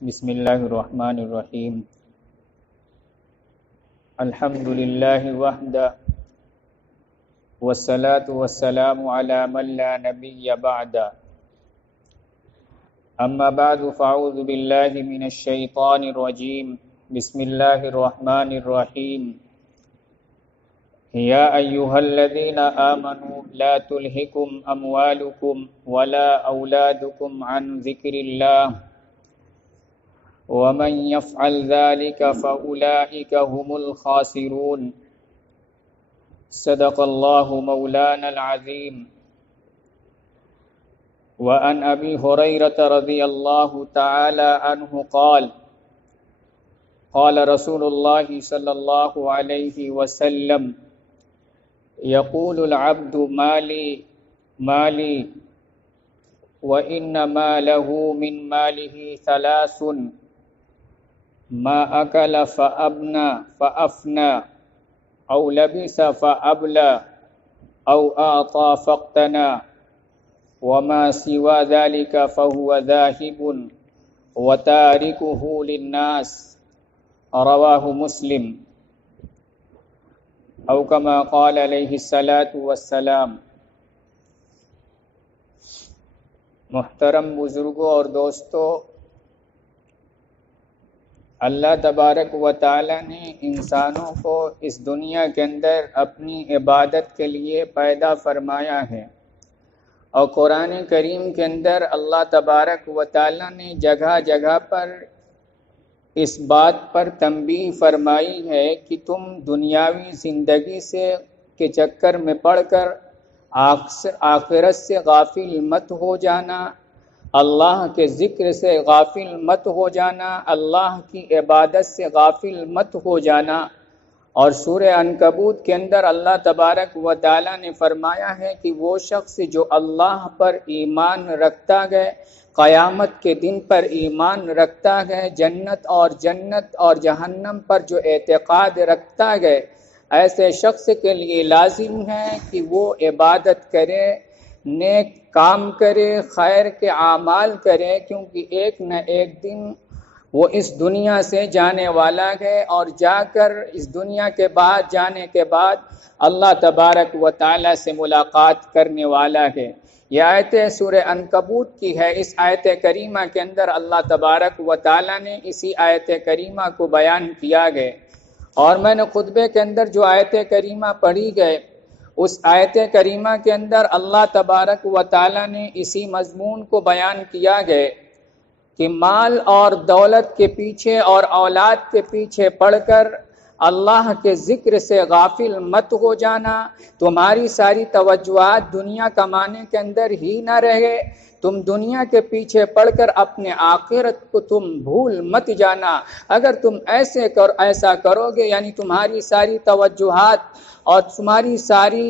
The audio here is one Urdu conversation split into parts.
بسم اللہ الرحمن الرحیم الحمد للہ وحدہ والصلاة والسلام علی من لا نبی بعد اما بعد فاعوذ باللہ من الشیطان الرجیم بسم اللہ الرحمن الرحیم یا ایہا الذین آمنوا لا تلہکم اموالکم ولا اولادکم عن ذکر اللہ ومن يفعل ذلك فأولئك هم الخاسرون صدق الله مولانا العظيم وعن أبي هريرة رضي الله تعالى عنه قال قال رسول الله صلى الله عليه وسلم يقول العبد مالي مالي وإن ما له من ماله ثلاث ما أكل فأفنى أو لبس فأبلى أو أعطى فاقتنى وما سوى ذلك فهو ذاهب وتاركه للناس رواه مسلم أو كما قال عليه الصلاة والسلام۔ محترم بزرگوں اور دوستو، اللہ تبارک و تعالی نے انسانوں کو اس دنیا کے اندر اپنی عبادت کے لیے پیدا فرمایا ہے، اور قرآن کریم کے اندر اللہ تبارک و تعالی نے جگہ جگہ پر اس بات پر تنبیہ فرمائی ہے کہ تم دنیاوی زندگی کے چکر میں پڑ کر آخرت سے غافل مت ہو جانا، اللہ کے ذکر سے غافل مت ہو جانا، اللہ کی عبادت سے غافل مت ہو جانا۔ اور سورہ عنکبوت کے اندر اللہ تبارک و تعالی نے فرمایا ہے کہ وہ شخص جو اللہ پر ایمان رکھتا گئے، قیامت کے دن پر ایمان رکھتا گئے، جنت اور جہنم پر جو اعتقاد رکھتا گئے، ایسے شخص کے لیے لازم ہے کہ وہ عبادت کرے، نیک کام کرے، خیر کے اعمال کرے، کیونکہ ایک نہ ایک دن وہ اس دنیا سے جانے والا ہے، اور جا کر اس دنیا کے بعد جانے کے بعد اللہ تبارک و تعالی سے ملاقات کرنے والا ہے۔ یہ آیت سورہ عنکبوت کی ہے۔ اس آیت کریمہ کے اندر اللہ تبارک و تعالی نے اسی آیت کریمہ کو بیان کیا گئے، اور میں نے خطبے کے اندر جو آیت کریمہ پڑھی گئے، اس آیت کریمہ کے اندر اللہ تبارک و تعالی نے اسی مضمون کو بیان کیا گئے کہ مال اور دولت کے پیچھے اور اولاد کے پیچھے پڑ کر اللہ کے ذکر سے غافل مت ہو جانا، تمہاری ساری توجہات دنیا کمانے کے اندر ہی نہ رہے، تم دنیا کے پیچھے پڑ کر اپنے آخرت کو تم بھول مت جانا۔ اگر تم ایسا کرو گے، یعنی تمہاری ساری توجہات اور تمہاری ساری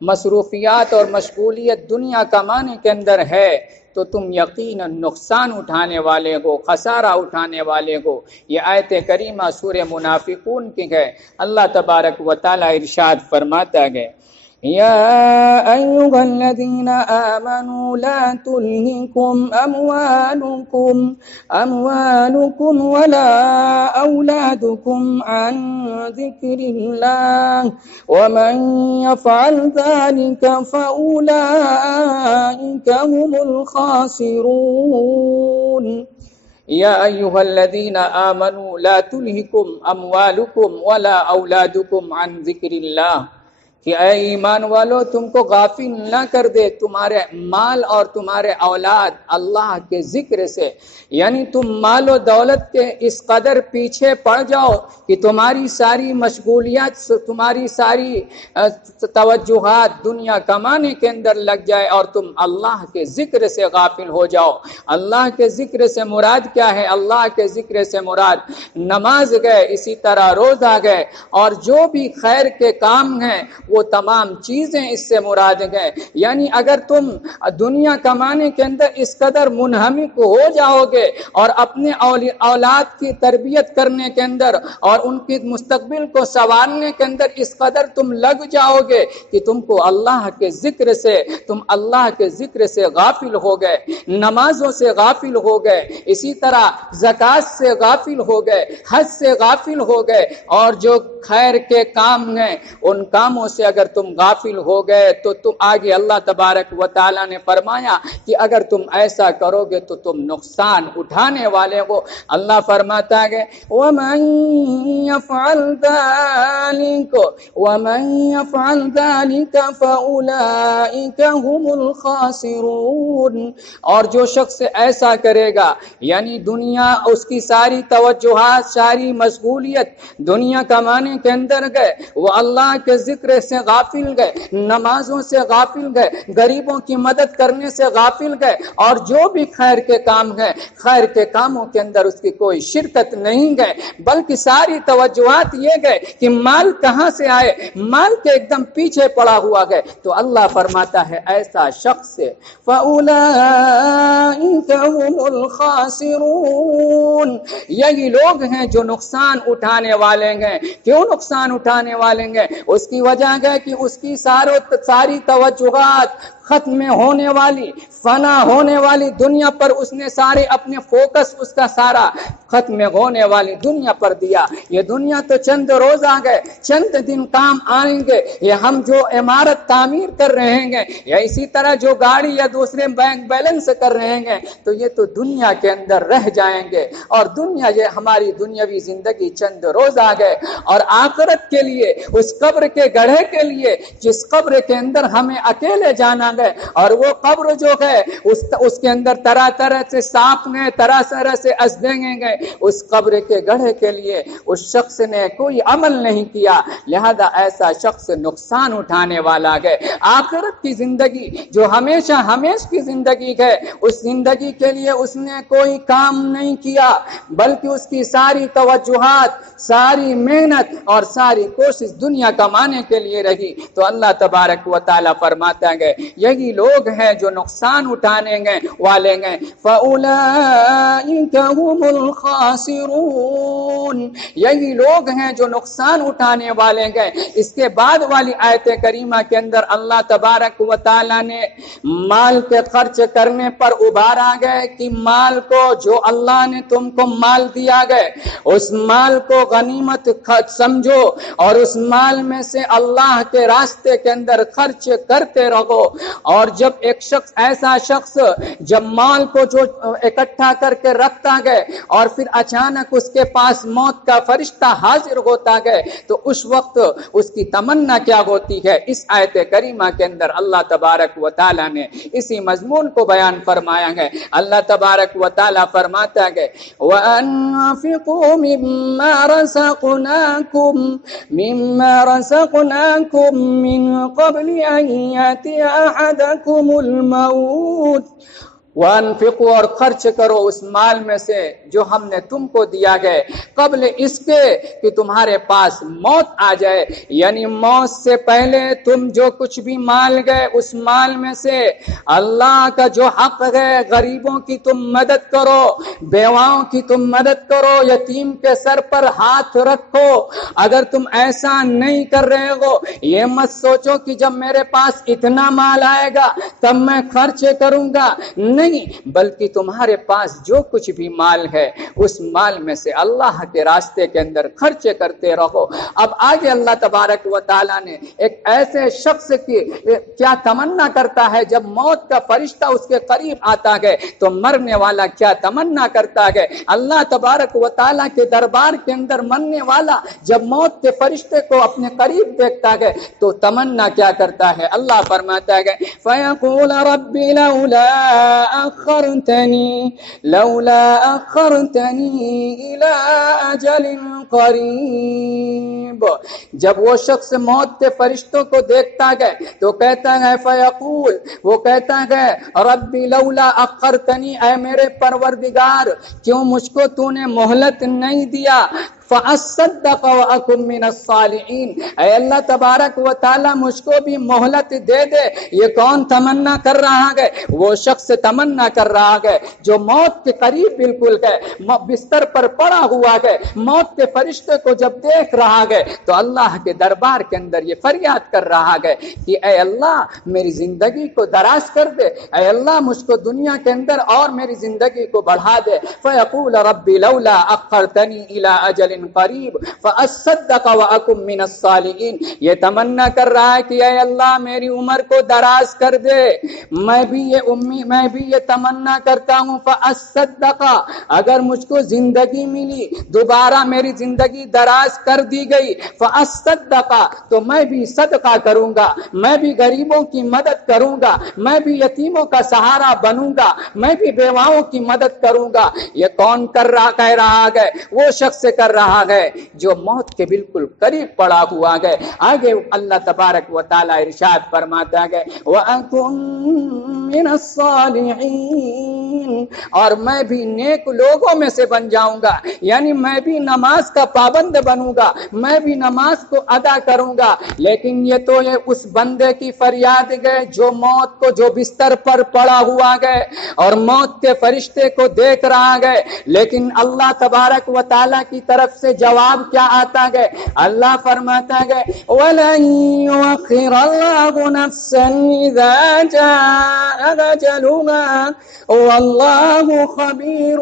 مصروفیات اور مشغولیت دنیا کمانے کے اندر ہے، تو تم یقیناً نقصان اٹھانے والے ہو، خسارہ اٹھانے والے ہو۔ یہ آیت کریمہ سورہ منافقون کی ہے۔ اللہ تبارک و تعالی ارشاد فرماتا ہے، یا ایھا الذین آمنوا لا تلہکم اموالکم ولا اولادکم عن ذکر اللہ ومن یفعل ذلک فاولئک هم الخاسرون۔ یا ایھا الذین آمنوا لا تلہکم اموالکم ولا اولادکم عن ذکر اللہ، کہ اے ایمان والو، تم کو غافل نہ کر دے تمہارے مال اور تمہارے اولاد اللہ کے ذکر سے، یعنی تم مال و دولت کے اس قدر پیچھے پڑ جاؤ کہ تمہاری ساری مشغولیات، تمہاری ساری توجہات دنیا کمانے کے اندر لگ جائے اور تم اللہ کے ذکر سے غافل ہو جاؤ۔ اللہ کے ذکر سے مراد کیا ہے؟ اللہ کے ذکر سے مراد نماز گئے، اسی طرح روزہ گئے، اور جو بھی خیر کے کام ہیں وہ تمام چیزیں اس سے مراد ہیں۔ یعنی اگر تم دنیا کمانے کے اندر اس قدر منہمک ہو جاؤ گے اور اپنے اولاد کی تربیت کرنے کے اندر اور ان کی مستقبل کو سنوارنے کے اندر اس قدر تم لگ جاؤ گے کہ تم کو اللہ کے ذکر سے غافل ہو گئے، نمازوں سے غافل ہو گئے، اسی طرح زکوٰۃ سے غافل ہو گئے، حج سے غافل ہو گئے، اور جو خیر کے کام ہیں ان کاموں سے اگر تم غافل ہو گئے تو تم آگے اللہ تبارک و تعالیٰ نے فرمایا کہ اگر تم ایسا کرو گے تو تم نقصان اٹھانے والے ہو۔ اللہ فرماتا ہے وَمَن يَفْعَلْ ذَلِكَ فَأُولَئِكَ هُمُ الْخَاسِرُونَ، اور جو شخص ایسا کرے گا یعنی دنیا اس کی ساری توجہات، ساری مشغولیت دنیا کمانے کے اندر گئے، وہ اللہ کے ذکر سے غافل گئے، نمازوں سے غافل گئے، غریبوں کی مدد کرنے سے غافل گئے، اور جو بھی خیر کے کام ہیں خیر کے کاموں کے اندر اس کی کوئی شرکت نہیں گئے، بلکہ ساری توجہات یہ گئے کہ مال کہاں سے آئے، مال کے ایک دم پیچھے پڑا ہوا گئے، تو اللہ فرماتا ہے ایسا شخص سے فَأُولَئِكَ هُمُ الْخَاسِرُونَ، یہی لوگ ہیں جو نقصان اٹھانے والے ہیں۔ کیوں نقصان اٹھانے والے ہیں؟ اس کی وجہ ہے کہ اس کی ساری توجہات ختم ہونے والی، فنا ہونے والی دنیا پر اس نے سارے اپنے فوکس اس کا سارا ختم ہونے والی دنیا پر دیا۔ یہ دنیا تو چند روز آ گئے، چند دن کام آئیں گے، یہ ہم جو عمارت تعمیر کر رہے ہیں یا اسی طرح جو گاڑی یا دوسرے بینک بیلنس کر رہے ہیں تو یہ تو دنیا کے اندر رہ جائیں گے، اور دنیا یہ ہماری دنیاوی زندگی چند روز آ گئے، اور آخرت کے لیے اس قبر کے گڑھے کے لیے جس قبر کے اندر ہمیں اکیلے جانا گئے، اور وہ قبر جو ہے اس کے اندر طرح طرح سے سانپ گئے، طرح طرح سے ازدیں گئے، اس قبر کے گڑھے کے لیے اس شخص نے کوئی عمل نہیں کیا، لہذا ایسا شخص نقصان اٹھانے والا ہے۔ آخرت کی زندگی جو ہمیشہ کی زندگی ہے، اس زندگی کے لیے اس نے کوئی کام نہیں کیا، بلکہ اس کی ساری توجہات، ساری محنت اور ساری کوشش دنیا کمانے کے لیے رہی، تو اللہ تبارک و تعالیٰ فرماتا ہے یہی لوگ ہیں جو نقصان اٹھانے والے ہیں۔ فَأُولَئِكَ هُمُ الْخَاسِرُونَ، یہی لوگ ہیں جو نقصان اٹھانے والے ہیں۔ اس کے بعد والی آیت کریمہ کے اندر اللہ تبارک و تعالیٰ نے مال کے خرچ کرنے پر ابھارا گئے کہ مال کو جو اللہ نے تم کو مال دیا گئے اس مال کو غنیمت سمجھو، اور اس مال میں سے اللہ کے راستے کے اندر خرچ کرتے رہو۔ اور جب ایک شخص ایسا شخص جب مال کو جو اکٹھا کر کے رکھتا گئے اور پھر اچانک اس کے پاس موت کا فرشتہ حاضر ہوتا گئے تو اس وقت اس کی تمنا کیا ہوتی ہے؟ اس آیت کریمہ کے اندر اللہ تبارک و تعالیٰ نے اسی مضمون کو بیان فرمایا ہے۔ اللہ تبارک و تعالیٰ فرماتا ہے وَأَنفِقُوا مِمَّا رَزَقْنَاكُم مِّن قَبْلِ أَن يَأْتِيَ أَحَدَكُمُ الْمَوْتُ، وَأَنفِقُوا، اور خرچ کرو اس مال میں سے جو ہم نے تم کو دیا گئے قبل اس کے کہ تمہارے پاس موت آ جائے، یعنی موت سے پہلے تم جو کچھ بھی مال گئے اس مال میں سے اللہ کا جو حق ہے، غریبوں کی تم مدد کرو، بیواؤں کی تم مدد کرو، یتیم کے سر پر ہاتھ رکھو۔ اگر تم ایسا نہیں کر رہے ہو، یہ مت سوچو کہ جب میرے پاس اتنا مال آئے گا تب میں خرچ کروں گا، نہیں، بلکہ تمہارے پاس جو کچھ بھی مال ہے اس مال میں سے اللہ کے راستے کے اندر خرچ کرتے رہو۔ اب آگے اللہ تبارک و تعالیٰ نے ایک ایسے شخص کی کیا تمنا کرتا ہے جب موت کا فرشتہ اس کے قریب آتا ہے تو مرنے والا کیا تمنا کرتا ہے۔ اللہ تبارک و تعالیٰ کے دربار کے اندر مرنے والا جب موت کے فرشتے کو اپنے قریب دیکھتا ہے تو تمنا کیا کرتا ہے؟ اللہ فرماتا ہے فَيَقُولَ رَبِّ لولا أخرتني إلى أجل قریب، جب وہ شخص موت کے فرشتوں کو دیکھتا ہے تو کہتا ہے فیقول، وہ کہتا ہے ربی لولا اخرتنی، اے میرے پروردگار کیوں مجھ کو تو نے مہلت نہیں دیا، فَأَصَّدَّقَ وَأَكُن مِّنَ الصَّالِحِينَ۔ اے اللہ تبارک و تعالی مجھ کو بھی مہلت دے دے۔ یہ کون تمنا کر رہا ہے؟ وہ شخص تمنا کر رہا ہے جو موت کے قریب بالکل ہے، بستر پر پڑا ہوا ہے، موت کے فرشتے کو جب دیکھ رہا ہے تو اللہ کے دربار کے اندر یہ فریاد کر رہا ہے کہ اے اللہ میری زندگی کو دراز کر دے، اے اللہ مجھ کو دنیا کے اندر اور میری زندگی کو بڑھا دے۔ فَيَقُولَ رَبِّ لَوْلَا أَخَّرْتَنِي إِلَىٰ أَجَلٍ قَرِيبٍ فَأَصَّدَّقَ وَأَكُن مِّنَ الصَّالِحِينَ۔ یہ تمنا کر رہا ہے کہ اے اللہ میری عمر کو دراز کر دے، میں بھی یہ تمنا کرتا ہوں فَأَصَّدَّقَ، اگر مجھ کو زندگی ملی، دوبارہ میری زندگی دراز کر دی گئی، فَأَصَّدَّقَ تو میں بھی صدقہ کروں گا، میں بھی غریبوں کی مدد کروں گا، میں بھی یتیموں کا سہارا بنوں گا، میں بھی بیواؤں کی مدد کروں گا۔ یہ کون کہہ رہا ہے؟ وہ شخص کر رہا ہے جو موت کے بالکل قریب پڑا ہوا ہے۔ آگے اللہ تبارک و تعالی ارشاد فرماتا ہے وَأَكُن مِّنَ الصَّالِحِينَ، اور میں بھی نیک لوگوں میں سے بن جاؤں گا، یعنی میں بھی نماز کا پابند بنوں گا، میں بھی نماز کو ادا کروں گا۔ لیکن یہ تو یہ اس بندے کی فریاد ہے جو موت کو، جو بستر پر پڑا ہوا ہے اور موت کے فرشتے کو دیکھ رہا ہے، لیکن اللہ تبارک و تعالی کی طرف سے جواب کیا آتا ہے؟ اللہ فرماتا ہے وَلَن يُؤَخِّرَ اللَّهُ نَفْسًا إِذَا جَاءَ أَجَلُهَا وَاللَّهُ خَبِيرٌ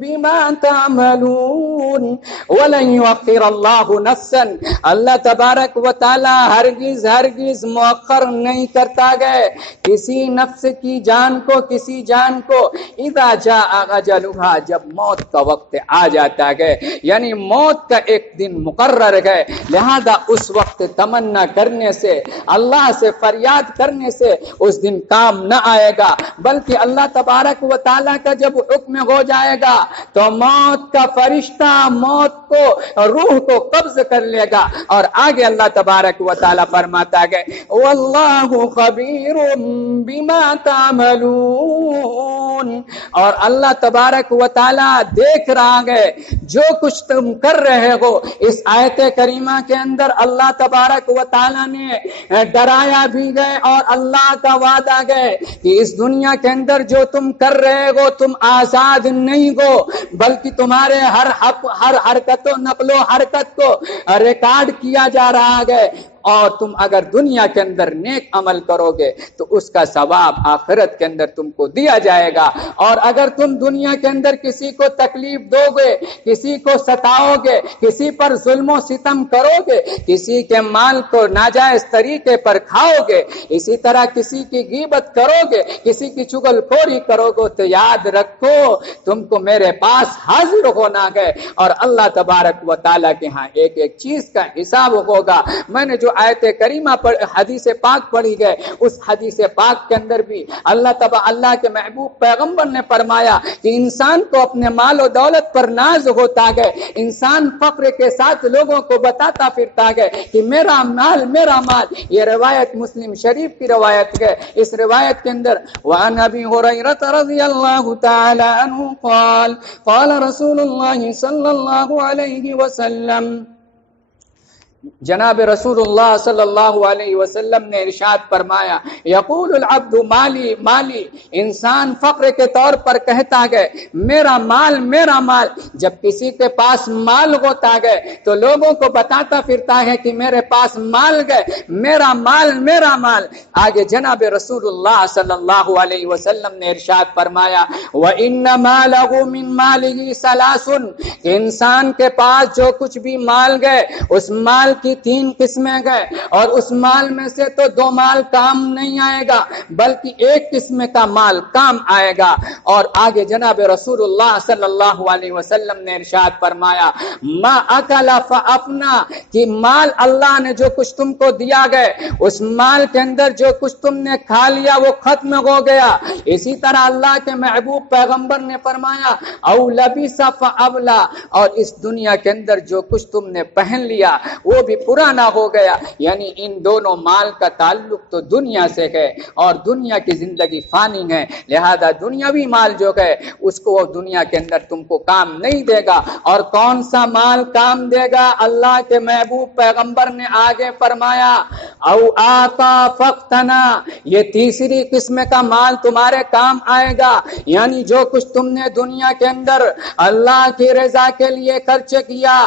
بِمَا تَعْمَلُونَ۔ وَلَن يُؤَخِّرَ اللَّهُ نَفْسًا، اللہ تبارک و تعالی ہرگز مؤخر نہیں کرتا ہے کسی نفس کی جان کو، کسی جان کو، اذا جاء اجلها، جب موت کا وقت آ جاتا ہے، یعنی موت کا ایک دن مقرر ہے، لہذا اس وقت تمنا کرنے سے، اللہ سے فریاد کرنے سے اس دن کام نہ آئے گا، بلکہ اللہ تبارک و تعالیٰ کا جب حکم ہو جائے گا تو موت کا فرشتہ موت کو، روح کو قبض کر لے گا۔ اور آگے اللہ تبارک و تعالیٰ فرماتا ہے واللہ خبیر بما تعملون، اور اللہ تبارک و تعالیٰ دیکھ رہا ہے جو کچھ تم کر رہے ہو۔ اس آیت کریمہ کے اندر اللہ تبارک و تعالیٰ نے ڈرایا بھی گئے اور اللہ کا وعدہ گئے کہ اس دنیا کے اندر جو تم کر رہے ہو تم آزاد نہیں ہو، بلکہ تمہارے ہر حرکت و نقل و حرکت کو ریکارڈ کیا جا رہا ہے، اور تم اگر دنیا کے اندر نیک عمل کرو گے تو اس کا ثواب آخرت کے اندر تم کو دیا جائے گا، اور اگر تم دنیا کے اندر کسی کو تکلیف دو گے، کسی کو ستاؤ گے، کسی پر ظلم و ستم کرو گے، کسی کے مال کو ناجائز طریقے پر کھاؤ گے، اسی طرح کسی کی غیبت کرو گے، کسی کی چغل خوری کرو گے، تو یاد رکھو تم کو میرے پاس حاضر ہونا ہے، اور اللہ تبارک و تعالیٰ کے ہاں ایک ایک چیز کا حساب ہوگا۔ میں نے جو آیت کریمہ پر حدیث پاک پڑھی گئے، اس حدیث پاک کے اندر بھی اللہ کے محبوب پیغمبر نے فرمایا کہ انسان کو اپنے مال و دولت پر ناز ہوتا ہے، انسان فخر کے ساتھ لوگوں کو بتاتا پھرتا ہے کہ میرا مال میرا مال۔ یہ روایت مسلم شریف کی روایت ہے۔ اس روایت کے اندر وعن ابی ہریرہ رضی اللہ تعالی عنہ قال قال رسول اللہ صلی اللہ علیہ وسلم، جناب رسول اللہ صلی اللہ علیہ وسلم نے ارشاد فرمایا یقول العبد مالی مالی، انسان فقر کے طور پر کہتا ہے میرا مال میرا مال۔ جب کسی کے پاس مال ہوتا ہے تو لوگوں کو بتاتا پھرتا ہے کہ میرے پاس مال ہے، میرا مال میرا مال۔ آگے جناب رسول اللہ صلی اللہ علیہ وسلم نے ارشاد فرمایا وَإِنَّ مَالَهُ مِن مَالِهِ ثَلَاثٌ، انسان کے پاس جو کچھ بھی مال ہے اس مال کی 3 قسمیں گئے، اور اس مال میں سے تو 2 مال کام نہیں آئے گا بلکہ ایک قسم کا مال کام آئے گا۔ اور آگے جناب رسول اللہ صلی اللہ علیہ وسلم نے ارشاد فرمایا ما اکل فافنا، کہ مال اللہ نے جو کچھ تم کو دیا گئے اس مال کے اندر جو کچھ تم نے کھا لیا وہ ختم ہو گیا۔ اسی طرح اللہ کے محبوب پیغمبر نے فرمایا او لبس فابلا، اور اس دنیا کے اندر جو کچھ تم نے پہن لیا وہ وہ بھی پرانا ہو گیا۔ یعنی ان دونوں مال کا تعلق تو دنیا سے ہے اور دنیا کی زندگی فانی ہے، لہذا دنیاوی مال جو ہے اس کو دنیا کے اندر تم کو کام نہیں دے گا۔ اور کون سا مال کام دے گا؟ اللہ کے محبوب پیغمبر نے آگے فرمایا او آتا فقتنا، یہ تیسری قسم کا مال تمہارے کام آئے گا۔ یعنی جو کچھ تم نے دنیا کے اندر اللہ کی رضا کے لیے خرچ کیا،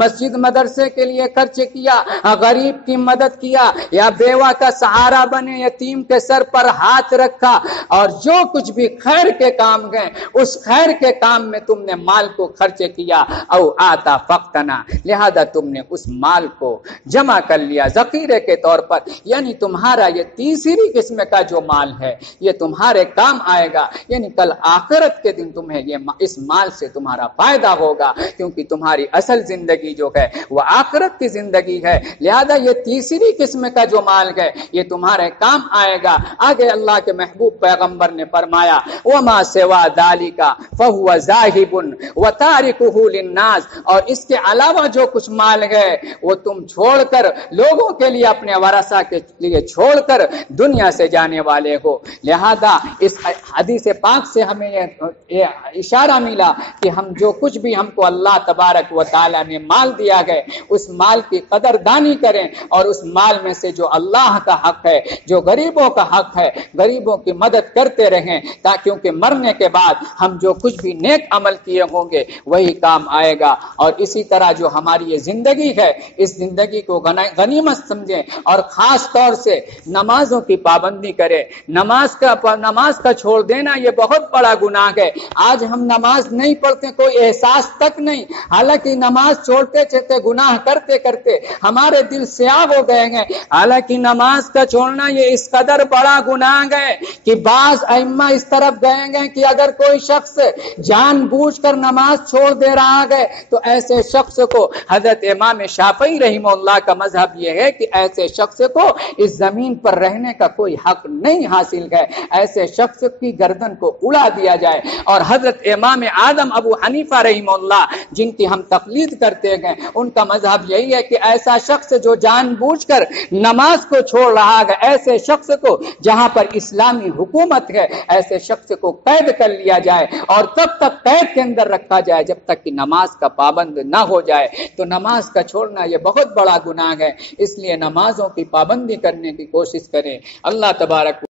مسجد مدرسے کے لیے خرچ کیا، غریب کی مدد کیا، یا بیوہ کا سہارا بنے، یتیم کے سر پر ہاتھ رکھا، اور جو کچھ بھی خیر کے کام گئے اس خیر کے کام میں تم نے مال کو خرچ کیا، او آتا فقتنا، لہذا تم نے اس مال کو جمع کر لیا ذخیرے کے طور پر۔ یعنی تمہارا یہ تیسری قسم کا جو مال ہے یہ تمہارے کام آئے گا، یعنی کل آخرت کے دن تمہیں یہ اس مال سے تمہارا فائدہ ہوگا، کیونکہ تمہاری اصل زندگی جو ہے وہ آخرت کی زندگی ہے، لہذا یہ تیسری قسم کا جو مال ہے یہ تمہارے کام آئے گا۔ آگے اللہ کے محبوب پیغمبر نے فرمایا وما سوا ذالک فهو ذاهب وتارکه للناس، اور اس کے علاوہ جو کچھ مال ہے وہ تم چھوڑ کر لوگوں کے لیے، اپنے ورثہ کے لیے چھوڑ کر دنیا سے جانے والے ہو۔ لہذا اس حدیث پاک سے ہمیں یہ اشارہ ملا کہ ہم جو کچھ بھی ہم کو اللہ تبارک و تعالی نے مال دیا ہے اس مال کی قدر دانی کریں، اور اس مال میں سے جو اللہ کا حق ہے، جو غریبوں کا حق ہے، غریبوں کی مدد کرتے رہیں، تاکہ کیونکہ مرنے کے بعد ہم جو کچھ بھی نیک عمل کیے ہوں گے وہی کام آئے گا۔ اور اسی طرح جو ہماری یہ زندگی ہے اس زندگی کو غنیمت سمجھیں، اور خاص طور سے نمازوں کی پابندی کریں۔ نماز کا چھوڑ دینا یہ بہت بڑا گناہ ہے۔ آج ہم نماز نہیں پڑھتے، کوئی احساس تک نہیں، حالانکہ نماز چھوڑتے چھوڑتے گناہ کرتے کرتے ہمارے دل سیاہ ہو گئے ہیں۔ حالانکہ نماز کا چھوڑنا یہ اس قدر بڑا گناہ ہے کہ بعض ائمہ اس طرف گئے ہیں کہ اگر کوئی شخص جان بوجھ کر نماز چھوڑ دے رہا ہے تو ایسے شخص کو، حضرت امام شافعی رحمہ اللہ کا مذہب یہ ہے کہ ایسے شخص کو اس زمین پر رہنے کا کوئی حق نہیں حاصل ہے، ایسے شخص کی گردن کو اڑا دیا جائے۔ اور حضرت امام اعظم ابو حنیفہ رحمہ اللہ جن کی ہم تقلید کرتے ہیں ان کا مذہب یہی ہے کہ ایسا شخص جو جان بوجھ کر نماز کو چھوڑ رہا ہے، ایسے شخص کو جہاں پر اسلامی حکومت ہے ایسے شخص کو قید کر لیا جائے، اور تب تک قید کے اندر رکھا جائے جب تک کہ نماز کا پابند نہ ہو جائے۔ تو نماز کا چھوڑنا یہ بہت بڑا گناہ ہے، اس لیے نمازوں کی پابندی کرنے کی کوشش کریں۔ اللہ تبارک